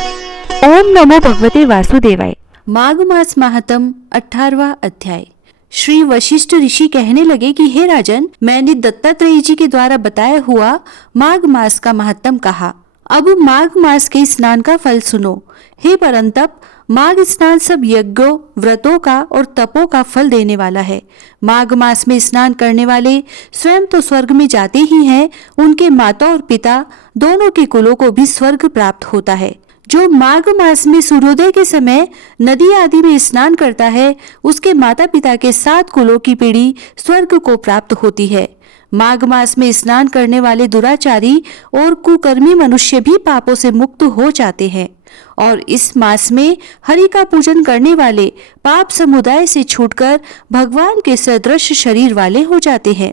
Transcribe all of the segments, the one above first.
ओम नमो भगवते वासुदेवाय। माघ मास महात्म 18वां अध्याय। श्री वशिष्ठ ऋषि कहने लगे कि हे राजन, मैंने दत्तात्रेय जी के द्वारा बताया हुआ माघ मास का महात्म कहा। अब माघ मास के स्नान का फल सुनो। हे परंतप, माघ स्नान सब यज्ञों, व्रतों का और तपों का फल देने वाला है। माघ मास में स्नान करने वाले स्वयं तो स्वर्ग में जाते ही हैं, उनके माता और पिता दोनों के कुलों को भी स्वर्ग प्राप्त होता है। जो माघ मास में सूर्योदय के समय नदी आदि में स्नान करता है, उसके माता पिता के 7 कुलों की पीढ़ी स्वर्ग को प्राप्त होती है। माघ मास में स्नान करने वाले दुराचारी और कुकर्मी मनुष्य भी पापों से मुक्त हो जाते हैं, और इस मास में हरि का पूजन करने वाले पाप समुदाय से छूटकर भगवान के सदृश शरीर वाले हो जाते हैं।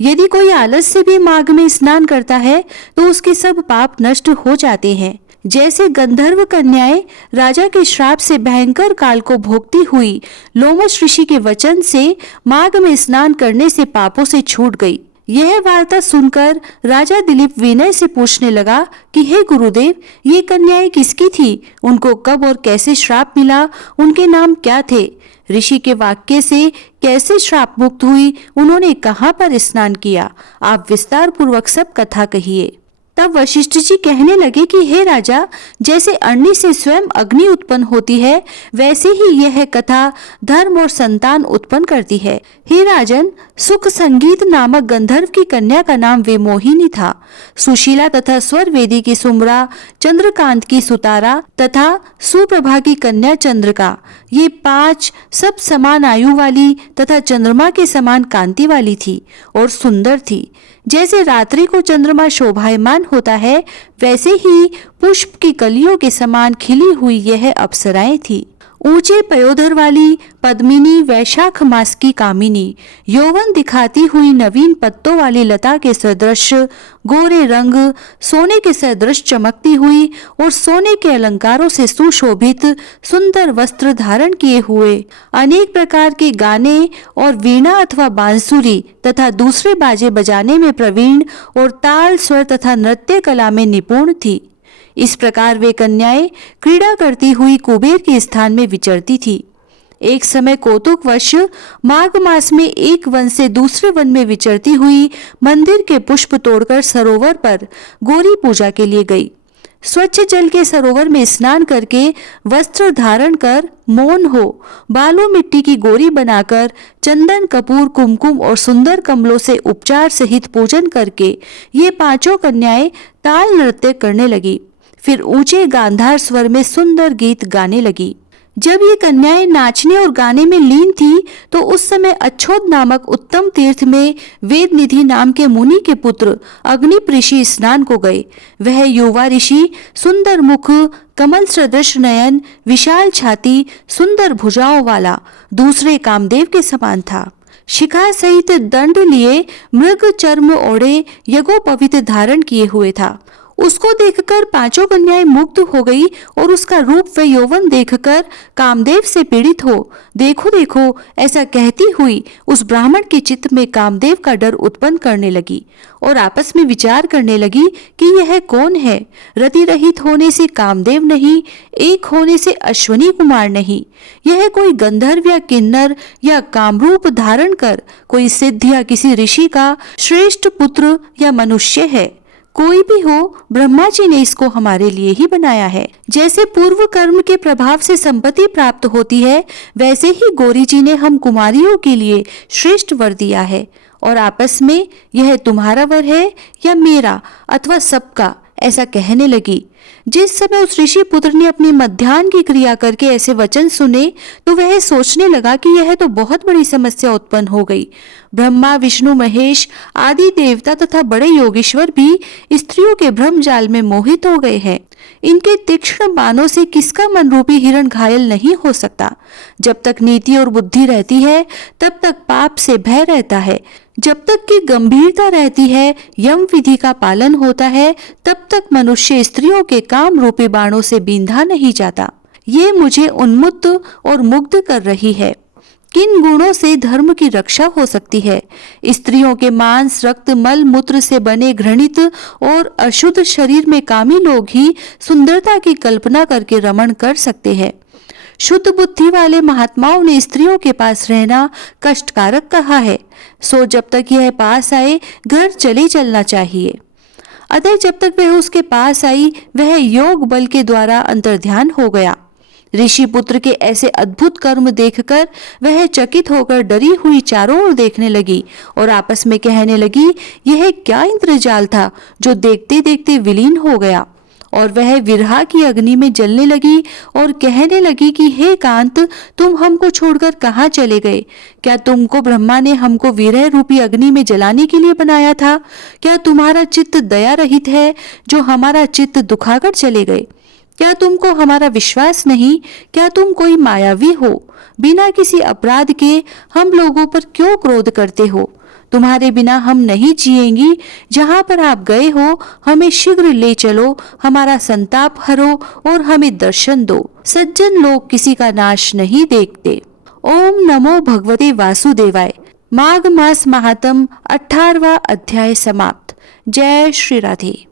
यदि कोई आलस से भी माघ में स्नान करता है तो उसके सब पाप नष्ट हो जाते हैं। जैसे गंधर्व कन्याएं राजा के श्राप से भयंकर काल को भोगती हुई लोमश ऋषि के वचन से माघ में स्नान करने से पापों से छूट गई। यह वार्ता सुनकर राजा दिलीप विनय से पूछने लगा कि हे गुरुदेव, ये कन्याएं किसकी थी? उनको कब और कैसे श्राप मिला? उनके नाम क्या थे? ऋषि के वाक्य से कैसे श्राप मुक्त हुई? उन्होंने कहाँ पर स्नान किया? आप विस्तार पूर्वक सब कथा कहिए। तब वशिष्ठ जी कहने लगे कि हे राजा, जैसे अग्नि से स्वयं अग्नि उत्पन्न होती है, वैसे ही यह कथा धर्म और संतान उत्पन्न करती है। हे राजन, सुख संगीत नामक गंधर्व की कन्या का नाम वेमोहिनी था। सुशीला तथा स्वर वेदी की सुमरा, चंद्रकांत की सुतारा तथा सुप्रभा की कन्या चंद्रिका, ये 5 सब समान आयु वाली तथा चंद्रमा के समान कांति वाली थी और सुंदर थी। जैसे रात्रि को चंद्रमा शोभायमान होता है, वैसे ही पुष्प की कलियों के समान खिली हुई यह अप्सराएं थी। ऊंचे पयोधर वाली पद्मिनी, वैशाख मास की कामिनी, यौवन दिखाती हुई नवीन पत्तों वाली लता के सदृश गोरे रंग, सोने के सदृश चमकती हुई और सोने के अलंकारों से सुशोभित सुंदर वस्त्र धारण किए हुए, अनेक प्रकार के गाने और वीणा अथवा बांसुरी तथा दूसरे बाजे बजाने में प्रवीण और ताल, स्वर तथा नृत्य कला में निपुण थी। इस प्रकार वे कन्याएं क्रीड़ा करती हुई कुबेर के स्थान में विचरती थी। एक समय कौतुकवश माघ मास में एक वन से दूसरे वन में विचरती हुई मंदिर के पुष्प तोड़कर सरोवर पर गौरी पूजा के लिए गई। स्वच्छ जल के सरोवर में स्नान करके वस्त्र धारण कर मौन हो बालू मिट्टी की गोरी बनाकर चंदन, कपूर, कुमकुम और सुंदर कमलों से उपचार सहित पूजन करके ये 5 कन्याएं ताल नृत्य करने लगी। फिर ऊंचे गांधार स्वर में सुंदर गीत गाने लगी। जब ये कन्याएं नाचने और गाने में लीन थी, तो उस समय अच्छोद नामक उत्तम तीर्थ में वेद निधि नाम के मुनि के पुत्र अग्निप ऋषि स्नान को गए। वह युवा ऋषि सुंदर मुख, कमल सदृश नयन, विशाल छाती, सुंदर भुजाओं वाला दूसरे कामदेव के समान था। शिखा सहित दंड लिए, मृग चर्म ओढ़े, यज्ञोपवीत धारण किए हुए था। उसको देखकर 5 कन्याएं मुग्ध हो गई और उसका रूप व यौवन देखकर कामदेव से पीड़ित हो देखो देखो ऐसा कहती हुई उस ब्राह्मण के चित्त में कामदेव का डर उत्पन्न करने लगी और आपस में विचार करने लगी कि यह कौन है। रति रहित होने से कामदेव नहीं, एक होने से अश्वनी कुमार नहीं, यह कोई गंधर्व या किन्नर या कामरूप धारण कर कोई सिद्ध या किसी ऋषि का श्रेष्ठ पुत्र या मनुष्य है। कोई भी हो, ब्रह्मा जी ने इसको हमारे लिए ही बनाया है। जैसे पूर्व कर्म के प्रभाव से संपत्ति प्राप्त होती है, वैसे ही गौरी जी ने हम कुमारियों के लिए श्रेष्ठ वर दिया है। और आपस में यह तुम्हारा वर है या मेरा अथवा सबका, ऐसा कहने लगी। जिस समय उस ऋषि पुत्र ने अपनी मध्याह्न की क्रिया करके ऐसे वचन सुने, तो वह सोचने लगा कि यह तो बहुत बड़ी समस्या उत्पन्न हो गई। ब्रह्मा, विष्णु, महेश आदि देवता तथा बड़े योगेश्वर भी स्त्रियों के भ्रम जाल में मोहित हो गए हैं। इनके तीक्ष्ण बाणों से किसका मन रूपी हिरण घायल नहीं हो सकता। जब तक नीति और बुद्धि रहती है, तब तक पाप से भय रहता है। जब तक की गंभीरता रहती है, यम विधि का पालन होता है, तब तक मनुष्य स्त्रियों के काम रूपी बाणों से बींधा नहीं जाता। ये मुझे उन्मुक्त और मुग्ध कर रही है। किन गुणों से धर्म की रक्षा हो सकती है? स्त्रियों के मांस, रक्त, मल मूत्र से बने घृणित और अशुद्ध शरीर में कामी लोग ही सुंदरता की कल्पना करके रमण कर सकते हैं। शुद्ध बुद्धि वाले महात्माओं ने स्त्रियों के पास रहना कष्टकारक कहा है, सो जब तक यह पास आए घर चले चलना चाहिए। अतः जब तक वह उसके पास आई वह योग बल के द्वारा अंतर्ध्यान हो गया। ऋषि पुत्र के ऐसे अद्भुत कर्म देखकर वह चकित होकर डरी हुई चारों ओर देखने लगी और आपस में कहने लगी, यह क्या इंद्रजाल था जो देखते देखते विलीन हो गया। और वह विरहा की अग्नि में जलने लगी और कहने लगी कि हे कांत, तुम हमको छोड़कर कहाँ चले गए? क्या तुमको ब्रह्मा ने हमको विरह रूपी अग्नि में जलाने के लिए बनाया था? क्या तुम्हारा चित्त दया रहित है जो हमारा चित्त दुखाकर चले गए? क्या तुमको हमारा विश्वास नहीं? क्या तुम कोई मायावी हो? बिना किसी अपराध के हम लोगों पर क्यों क्रोध करते हो? तुम्हारे बिना हम नहीं जिएंगी। जहाँ पर आप गए हो हमें शीघ्र ले चलो, हमारा संताप हरो और हमें दर्शन दो। सज्जन लोग किसी का नाश नहीं देखते। ओम नमो भगवते वासुदेवाय। माघ मास महात्म 18वां अध्याय समाप्त। जय श्री राधे।